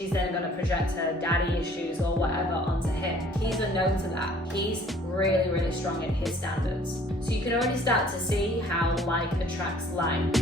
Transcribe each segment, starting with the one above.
she's then going to project her daddy issues or whatever onto him. He's a no to that. He's really, really strong in his standards. So you can already start to see how like attracts like.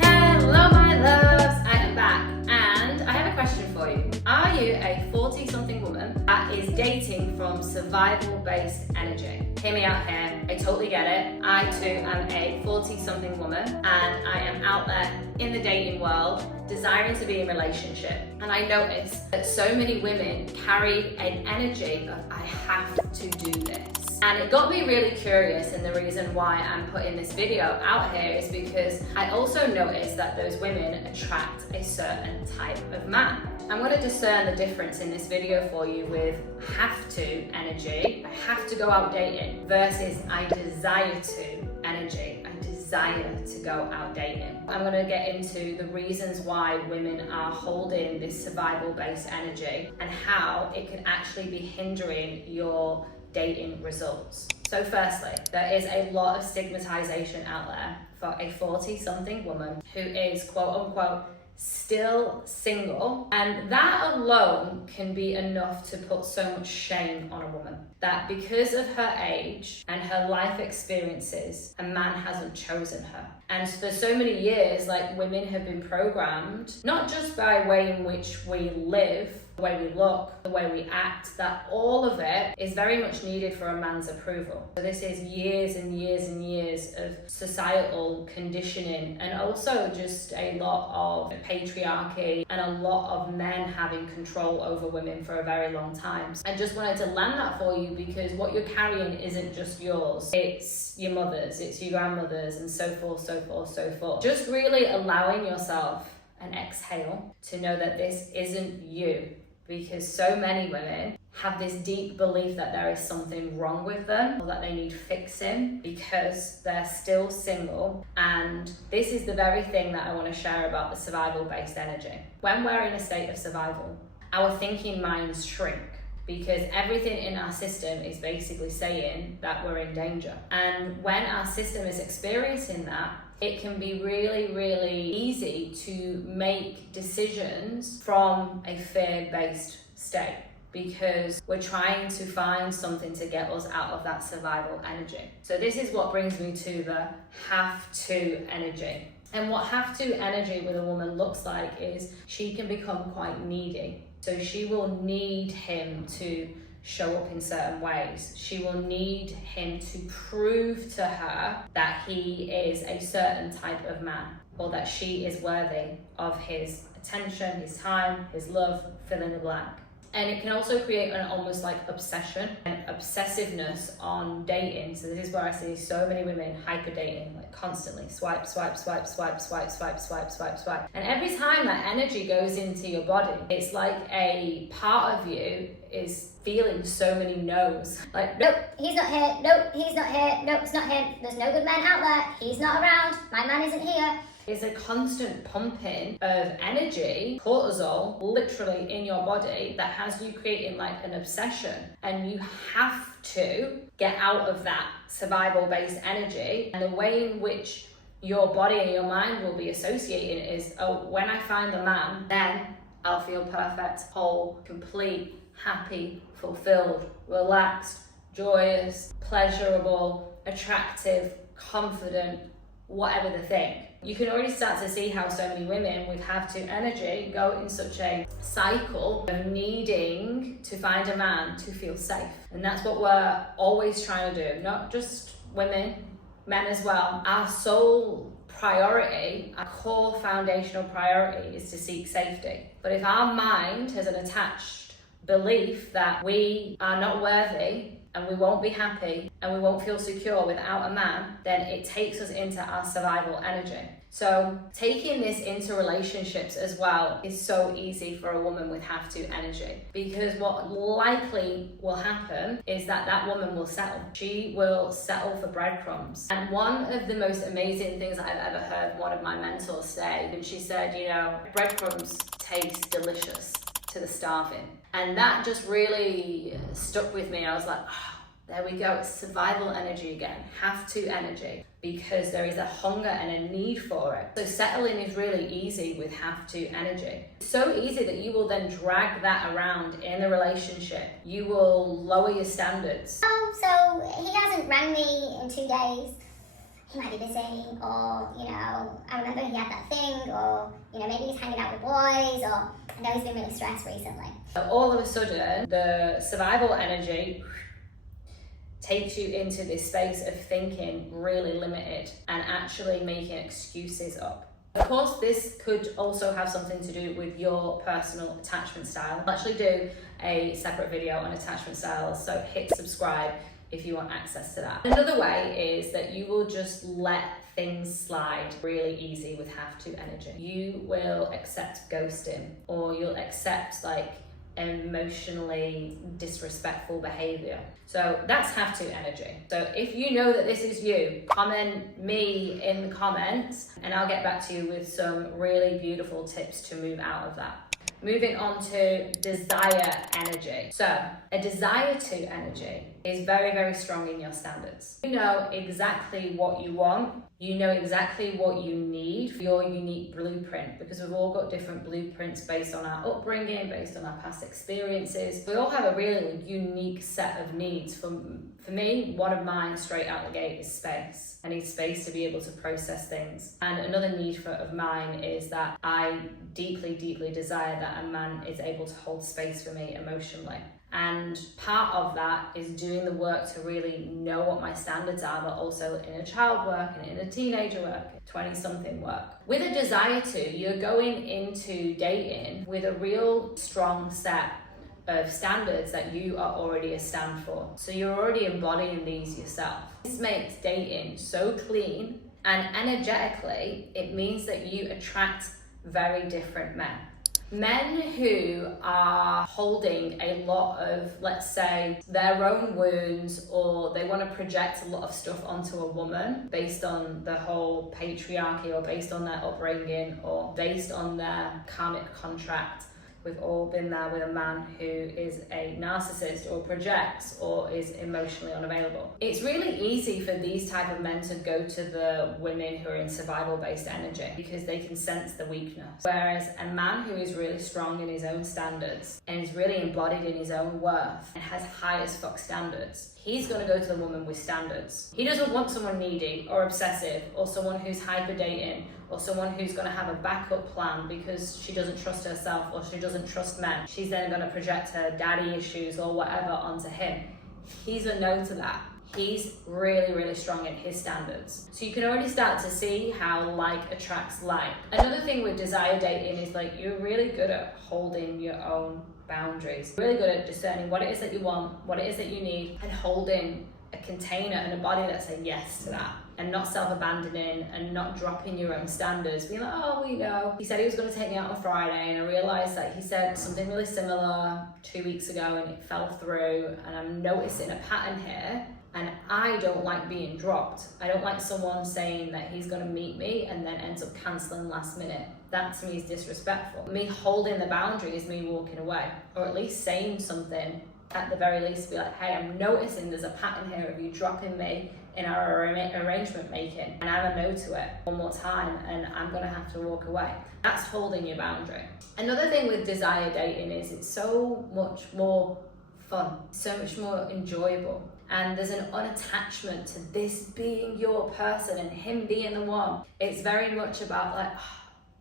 Hello, my loves. I am back and I have a question for you. Are you a 40-something woman that is dating from survival-based energy? Hear me out here. I totally get it. I too am a 40-something woman and I am out there in the dating world desiring to be in a relationship. And I noticed that so many women carry an energy of I have to do this. And it got me really curious, and the reason why I'm putting this video out here is because I also noticed that those women attract a certain type of man. I'm going to discern the difference in this video for you with have to energy, I have to go out dating, versus I desire to energy, I desire to go out dating. I'm going to get into the reasons why women are holding this survival-based energy and how it can actually be hindering your dating results. So firstly, there is a lot of stigmatization out there for a 40-something woman who is quote unquote still single, and that alone can be enough to put so much shame on a woman, that because of her age and her life experiences, a man hasn't chosen her. And for so many years, like, women have been programmed, not just by the way in which we live, the way we look, the way we act, that all of it is very much needed for a man's approval. So this is years and years and years of societal conditioning, and also just a lot of patriarchy and a lot of men having control over women for a very long time. I just wanted to land that for you because what you're carrying isn't just yours. It's your mother's, it's your grandmother's, and so forth, so forth, so forth. Just really allowing yourself an exhale to know that this isn't you, because so many women have this deep belief that there is something wrong with them or that they need fixing because they're still single. And this is the very thing that I want to share about the survival-based energy. When we're in a state of survival, our thinking minds shrink because everything in our system is basically saying that we're in danger. And when our system is experiencing that, it can be really, really easy to make decisions from a fear-based state because we're trying to find something to get us out of that survival energy. So this is what brings me to the have to energy. And what have to energy with a woman looks like is she can become quite needy. So she will need him to show up in certain ways. She will need him to prove to her that he is a certain type of man, or that she is worthy of his attention, his time, his love, fill in the blank. And it can also create an almost like obsession and obsessiveness on dating. So this is where I see so many women hyper dating, like constantly swipe, swipe, swipe, swipe, swipe, swipe, swipe, swipe, swipe. And every time that energy goes into your body, it's like a part of you is feeling so many no's. Like, nope, he's not here. Nope, he's not here. Nope, it's not him. There's no good man out there. He's not around. My man isn't here. It's a constant pumping of energy, cortisol, literally in your body that has you creating like an obsession. And you have to get out of that survival-based energy. And the way in which your body and your mind will be associating it is, oh, when I find the man, then I'll feel perfect, whole, complete, happy, fulfilled, relaxed, joyous, pleasurable, attractive, confident, whatever the thing. You can already start to see how so many women with have to energy go in such a cycle of needing to find a man to feel safe. And that's what we're always trying to do, not just women, men as well. Our sole priority, our core foundational priority is to seek safety. But if our mind has an attached belief that we are not worthy and we won't be happy and we won't feel secure without a man, then it takes us into our survival energy. So taking this into relationships as well is so easy for a woman with have to energy, because what likely will happen is that that woman will settle. She will settle for breadcrumbs. And one of the most amazing things I've ever heard one of my mentors say, and she said, you know, breadcrumbs taste delicious to the starving. And that just really stuck with me. I was like, oh, There we go, it's survival energy again, have to energy, because there is a hunger and a need for it. So settling is really easy with have to energy. So easy that you will then drag that around in a relationship. You will lower your standards. Oh, so he hasn't rang me in 2 days. He might be busy, or, I remember he had that thing, or, maybe he's hanging out with boys, or I know he's been really stressed recently. So all of a sudden, the survival energy takes you into this space of thinking really limited and actually making excuses up. Of course, this could also have something to do with your personal attachment style. I'll actually do a separate video on attachment styles, so hit subscribe if you want access to that. Another way is that you will just let things slide really easy with have to energy. You will accept ghosting, or you'll accept emotionally disrespectful behavior. So that's have to energy. So if you know that this is you, comment me in the comments and I'll get back to you with some really beautiful tips to move out of that. Moving on to desire energy. So a desire to energy is very, very strong in your standards. You know exactly what you want. You know exactly what you need for your unique blueprint, because we've all got different blueprints based on our upbringing, based on our past experiences. We all have a really unique set of needs. For me, one of mine straight out the gate is space. I need space to be able to process things. And another need of mine is that I deeply, deeply desire that a man is able to hold space for me emotionally. And part of that is doing the work to really know what my standards are, but also inner child work and inner teenager work, 20-something work. With a desire to, you're going into dating with a real strong set of standards that you are already a stand for. So you're already embodying these yourself. This makes dating so clean, and energetically, it means that you attract very different men. Men who are holding a lot of, let's say, their own wounds, or they want to project a lot of stuff onto a woman based on the whole patriarchy, or based on their upbringing, or based on their karmic contract. We've all been there with a man who is a narcissist, or projects, or is emotionally unavailable. It's really easy for these type of men to go to the women who are in survival-based energy, because they can sense the weakness. Whereas a man who is really strong in his own standards and is really embodied in his own worth and has high as fuck standards, he's going to go to the woman with standards. He doesn't want someone needy or obsessive, or someone who's hyper dating, or someone who's going to have a backup plan because she doesn't trust herself or she doesn't trust men. She's then going to project her daddy issues or whatever onto him. He's a no to that. He's really, really strong in his standards. So you can already start to see how like attracts like. Another thing with desire dating is you're really good at holding your own boundaries. Really good at discerning what it is that you want, what it is that you need, and holding a container and a body that say yes to that, and not self-abandoning and not dropping your own standards, being like, oh, we know. He said he was going to take me out on Friday, and I realised that he said something really similar 2 weeks ago and it fell through, and I'm noticing a pattern here, and I don't like being dropped. I don't like someone saying that he's going to meet me and then ends up cancelling last minute. That to me is disrespectful. Me holding the boundary is me walking away, or at least saying something at the very least, be like, hey, I'm noticing there's a pattern here of you dropping me in our arrangement making, and I'm a no to it one more time, and I'm gonna have to walk away. That's holding your boundary. Another thing with desire dating is it's so much more fun, so much more enjoyable, and there's an unattachment to this being your person and him being the one. It's very much about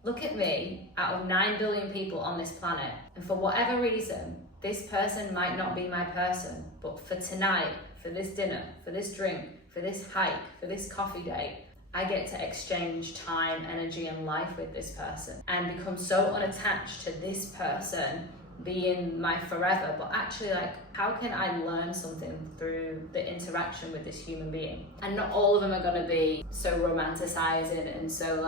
look at me, out of 9 billion people on this planet, and for whatever reason, this person might not be my person, but for tonight, for this dinner, for this drink, for this hike, for this coffee date, I get to exchange time, energy, and life with this person and become so unattached to this person being my forever, but actually how can I learn something through the interaction with this human being? And not all of them are gonna be so romanticizing and so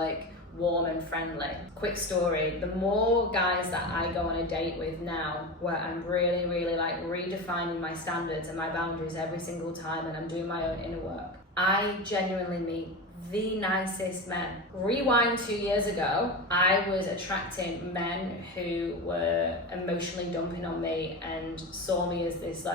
warm and friendly. Quick story, the more guys that I go on a date with now, where I'm really, really redefining my standards and my boundaries every single time, and I'm doing my own inner work, I genuinely meet the nicest men. Rewind 2 years ago, I was attracting men who were emotionally dumping on me and saw me as this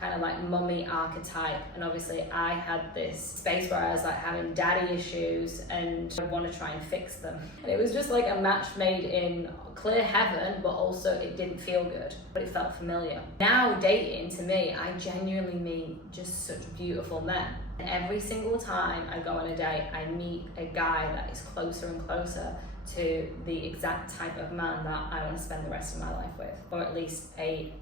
kind of like mummy archetype, and obviously I had this space where I was like having daddy issues and I want to try and fix them. And it was just like a match made in clear heaven, but also it didn't feel good, but it felt familiar. Now dating, to me, I genuinely meet just such beautiful men. And every single time I go on a date, I meet a guy that is closer and closer to the exact type of man that I want to spend the rest of my life with, or at least a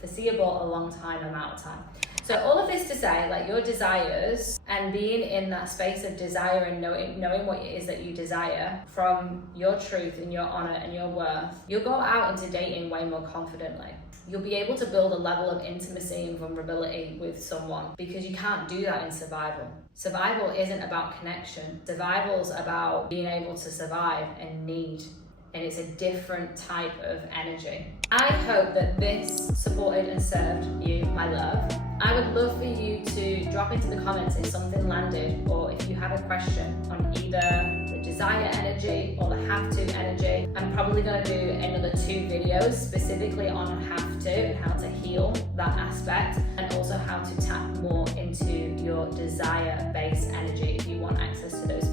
foreseeable, a long time amount of time. So all of this to say, like, your desires and being in that space of desire and knowing what it is that you desire from your truth and your honor and your worth, you'll go out into dating way more confidently. You'll be able to build a level of intimacy and vulnerability with someone, because you can't do that in survival. Survival isn't about connection. Survival's about being able to survive and need. And it's a different type of energy. I hope that this supported and served you, my love. I would love for you to drop into the comments if something landed, or if you have a question on either the desire energy or the have to energy. I'm probably going to do another 2 videos specifically on have to and how to heal that aspect, and also how to tap more into your desire based energy if you want access to those